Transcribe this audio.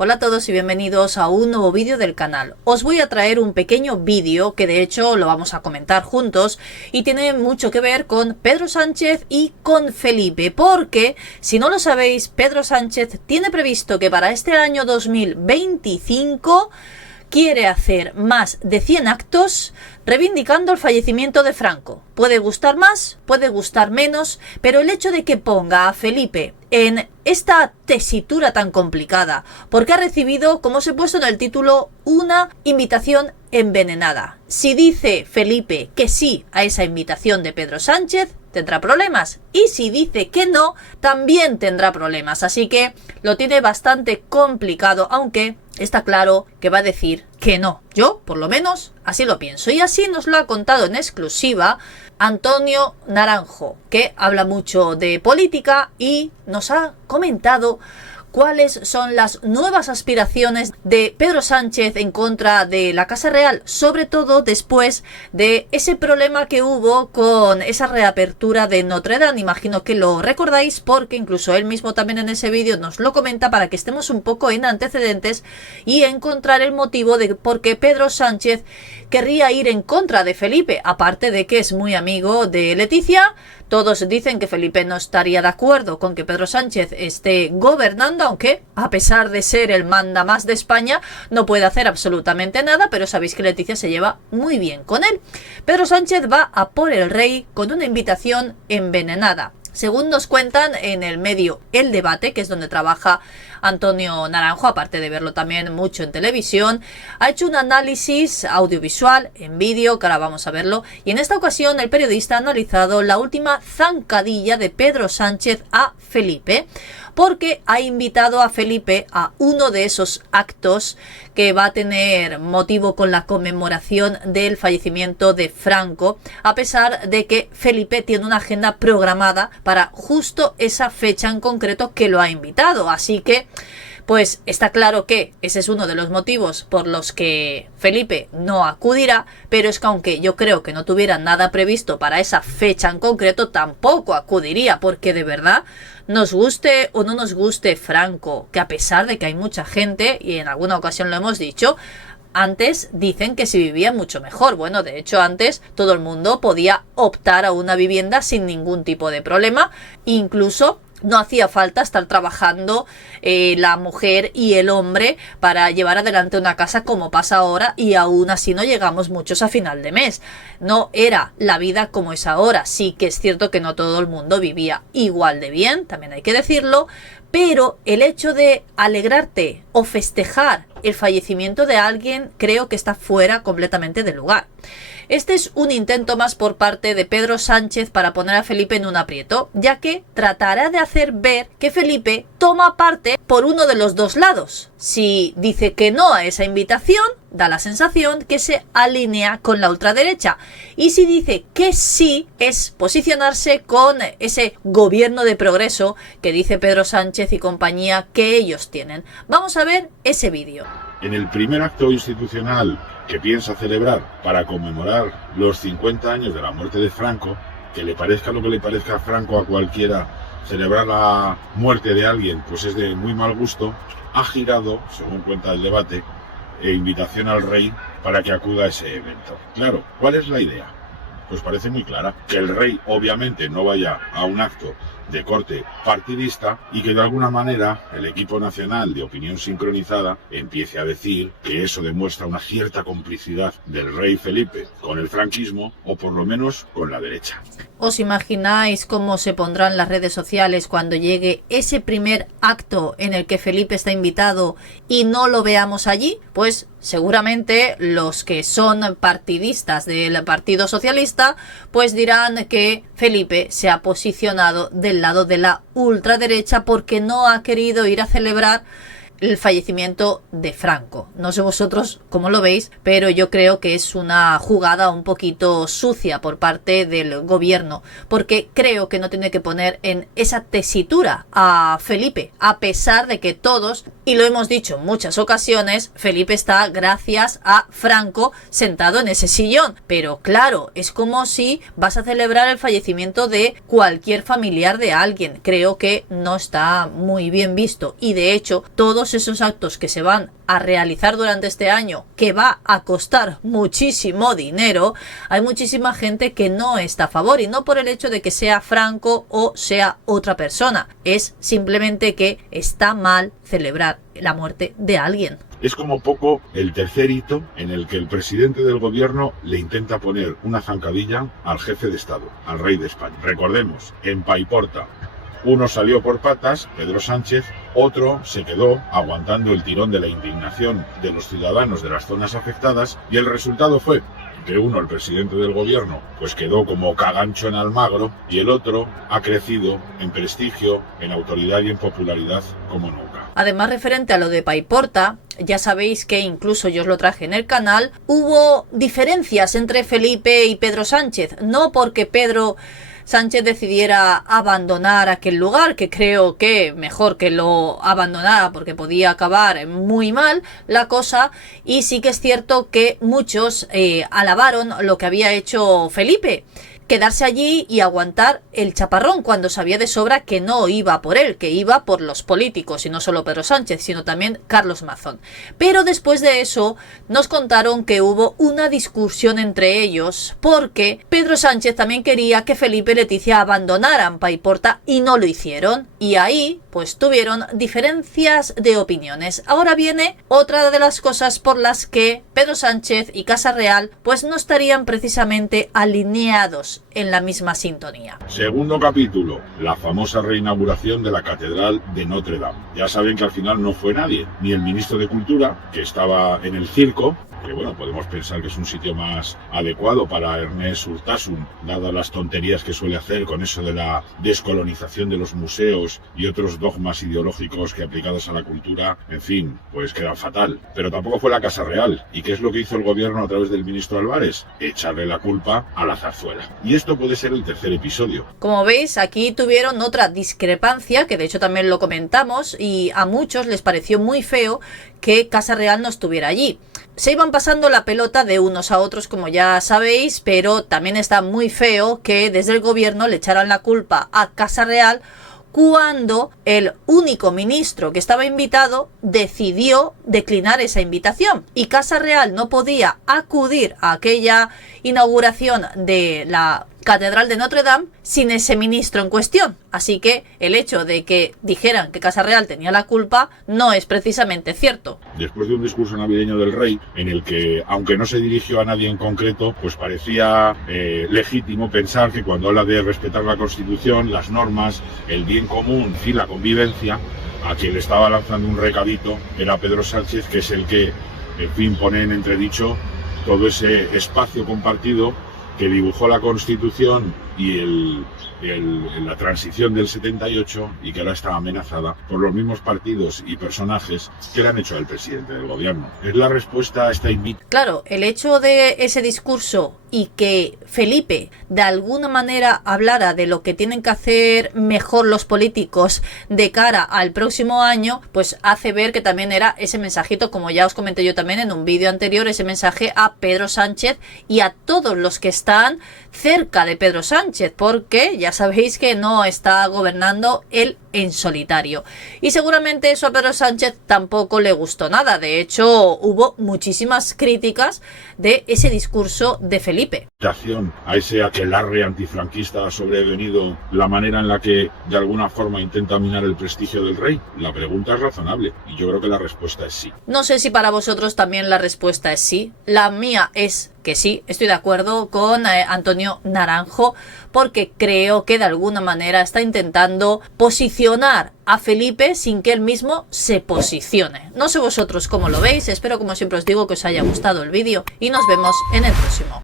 Hola a todos y bienvenidos a un nuevo vídeo del canal. Os voy a traer un pequeño vídeo que de hecho lo vamos a comentar juntos y tiene mucho que ver con Pedro Sánchez y con Felipe, porque si no lo sabéis, Pedro Sánchez tiene previsto que para este año 2025 quiere hacer más de 100 actos reivindicando el fallecimiento de Franco. Puede gustar más, puede gustar menos, pero el hecho de que ponga a Felipe en esta tesitura tan complicada, porque ha recibido, como os he puesto en el título, una invitación envenenada. Si dice Felipe que sí a esa invitación de Pedro Sánchez, tendrá problemas, y si dice que no, también tendrá problemas, así que lo tiene bastante complicado, aunque está claro que va a decir que no. Yo, por lo menos, así lo pienso, y así nos lo ha contado en exclusiva Antonio Naranjo, que habla mucho de política y nos ha comentado cuáles son las nuevas aspiraciones de Pedro Sánchez en contra de la Casa Real, sobre todo después de ese problema que hubo con esa reapertura de Notre Dame. Imagino que lo recordáis porque incluso él mismo también en ese vídeo nos lo comenta para que estemos un poco en antecedentes y encontrar el motivo de por qué Pedro Sánchez querría ir en contra de Felipe, aparte de que es muy amigo de Leticia. Todos dicen que Felipe no estaría de acuerdo con que Pedro Sánchez esté gobernando, aunque a pesar de ser el mandamás de España no puede hacer absolutamente nada, pero sabéis que Leticia se lleva muy bien con él. Pedro Sánchez va a por el rey con una invitación envenenada. Según nos cuentan en el medio El Debate, que es donde trabaja Antonio Naranjo, aparte de verlo también mucho en televisión, ha hecho un análisis audiovisual en vídeo, que ahora vamos a verlo, y en esta ocasión el periodista ha analizado la última zancadilla de Pedro Sánchez a Felipe, porque ha invitado a Felipe a uno de esos actos que va a tener motivo con la conmemoración del fallecimiento de Franco, a pesar de que Felipe tiene una agenda programada para justo esa fecha en concreto que lo ha invitado. Así que pues está claro que ese es uno de los motivos por los que Felipe no acudirá, pero es que aunque yo creo que no tuviera nada previsto para esa fecha en concreto, tampoco acudiría, porque de verdad, nos guste o no nos guste Franco, que a pesar de que hay mucha gente, y en alguna ocasión lo hemos dicho, antes dicen que se vivía mucho mejor. Bueno, de hecho antes todo el mundo podía optar a una vivienda sin ningún tipo de problema, incluso no hacía falta estar trabajando la mujer y el hombre para llevar adelante una casa como pasa ahora, y aún así no llegamos muchos a final de mes. No era la vida como es ahora. Sí que es cierto que no todo el mundo vivía igual de bien, también hay que decirlo, pero el hecho de alegrarte o festejar el fallecimiento de alguien creo que está fuera completamente de lugar. Este es un intento más por parte de Pedro Sánchez para poner a Felipe en un aprieto, ya que tratará de hacer ver que Felipe toma parte por uno de los dos lados. Si dice que no a esa invitación, da la sensación que se alinea con la ultraderecha, y si dice que sí, es posicionarse con ese gobierno de progreso que dice Pedro Sánchez y compañía que ellos tienen. Vamos a ver ese vídeo. En el primer acto institucional que piensa celebrar para conmemorar los 50 años de la muerte de Franco, que le parezca lo que le parezca a Franco, a cualquiera, celebrar la muerte de alguien pues es de muy mal gusto, ha girado, según cuenta El Debate, invitación al rey para que acuda a ese evento. Claro, ¿cuál es la idea? Pues parece muy clara, que el rey obviamente no vaya a un acto de corte partidista y que de alguna manera el equipo nacional de opinión sincronizada empiece a decir que eso demuestra una cierta complicidad del rey Felipe con el franquismo, o por lo menos con la derecha. ¿Os imagináis cómo se pondrán las redes sociales cuando llegue ese primer acto en el que Felipe está invitado y no lo veamos allí? Pues seguramente los que son partidistas del Partido Socialista pues dirán que Felipe se ha posicionado del lado de la ultraderecha porque no ha querido ir a celebrar el fallecimiento de Franco. No sé vosotros cómo lo veis, pero yo creo que es una jugada un poquito sucia por parte del gobierno, porque creo que no tiene que poner en esa tesitura a Felipe, a pesar de que todos, y lo hemos dicho en muchas ocasiones, Felipe está gracias a Franco sentado en ese sillón. Pero claro, es como si vas a celebrar el fallecimiento de cualquier familiar de alguien. Creo que no está muy bien visto, y de hecho todos todos esos actos que se van a realizar durante este año, que va a costar muchísimo dinero, hay muchísima gente que no está a favor, y no por el hecho de que sea Franco o sea otra persona, es simplemente que está mal celebrar la muerte de alguien. Es como poco el tercer hito en el que el presidente del gobierno le intenta poner una zancadilla al jefe de Estado, al rey de España. Recordemos, en Paiporta, uno salió por patas, Pedro Sánchez, otro se quedó aguantando el tirón de la indignación de los ciudadanos de las zonas afectadas, y el resultado fue que uno, el presidente del gobierno, pues quedó como cagancho en Almagro, y el otro ha crecido en prestigio, en autoridad y en popularidad como nunca. Además, referente a lo de Paiporta, ya sabéis que incluso yo os lo traje en el canal, hubo diferencias entre Felipe y Pedro Sánchez, no porque Pedro Sánchez decidiera abandonar aquel lugar, que creo que mejor que lo abandonara porque podía acabar muy mal la cosa, y sí que es cierto que muchos alabaron lo que había hecho Felipe, quedarse allí y aguantar el chaparrón cuando sabía de sobra que no iba por él, que iba por los políticos, y no solo Pedro Sánchez, sino también Carlos Mazón. Pero después de eso nos contaron que hubo una discusión entre ellos, porque Pedro Sánchez también quería que Felipe y Leticia abandonaran Paiporta y no lo hicieron, y ahí pues tuvieron diferencias de opiniones. Ahora viene otra de las cosas por las que Pedro Sánchez y Casa Real pues no estarían precisamente alineados en la misma sintonía. Segundo capítulo, la famosa reinauguración de la Catedral de Notre Dame. Ya saben que al final no fue nadie, ni el ministro de Cultura, que estaba en el circo, que bueno, podemos pensar que es un sitio más adecuado para Ernest Urtasun, dadas las tonterías que suele hacer con eso de la descolonización de los museos y otros dogmas ideológicos que aplicados a la cultura, en fin, pues quedan fatal. Pero tampoco fue la Casa Real. ¿Y qué es lo que hizo el gobierno a través del ministro Álvarez? Echarle la culpa a la zarzuela. Y esto puede ser el tercer episodio. Como veis, aquí tuvieron otra discrepancia, que de hecho también lo comentamos, y a muchos les pareció muy feo que Casa Real no estuviera allí. Se iban pasando la pelota de unos a otros, como ya sabéis, pero también está muy feo que desde el gobierno le echaran la culpa a Casa Real cuando el único ministro que estaba invitado decidió declinar esa invitación, y Casa Real no podía acudir a aquella inauguración de la Catedral de Notre Dame sin ese ministro en cuestión. Así que el hecho de que dijeran que Casa Real tenía la culpa no es precisamente cierto. Después de un discurso navideño del rey, en el que, aunque no se dirigió a nadie en concreto, pues parecía legítimo pensar que cuando habla de respetar la Constitución, las normas, el bien común y la convivencia, a quien le estaba lanzando un recadito era Pedro Sánchez, que es el que, en fin, pone en entredicho todo ese espacio compartido que dibujó la Constitución y la transición del 78, y que ahora está amenazada por los mismos partidos y personajes que le han hecho al presidente del gobierno. Es la respuesta a esta invitación. Claro, el hecho de ese discurso y que Felipe de alguna manera hablara de lo que tienen que hacer mejor los políticos de cara al próximo año, pues hace ver que también era ese mensajito, como ya os comenté yo también en un vídeo anterior, ese mensaje a Pedro Sánchez y a todos los que están cerca de Pedro Sánchez, porque ya sabéis que no está gobernando él en solitario. Y seguramente eso a Pedro Sánchez tampoco le gustó nada. De hecho, hubo muchísimas críticas de ese discurso de Felipe. A ese aquelarre antifranquista ha sobrevenido la manera en la que de alguna forma intenta minar el prestigio del rey. La pregunta es razonable y yo creo que la respuesta es sí. No sé si para vosotros también la respuesta es sí. La mía es que sí, estoy de acuerdo con Antonio Naranjo, porque creo que de alguna manera está intentando posicionar a Felipe sin que él mismo se posicione. No sé vosotros cómo lo veis, espero como siempre os digo que os haya gustado el vídeo y nos vemos en el próximo.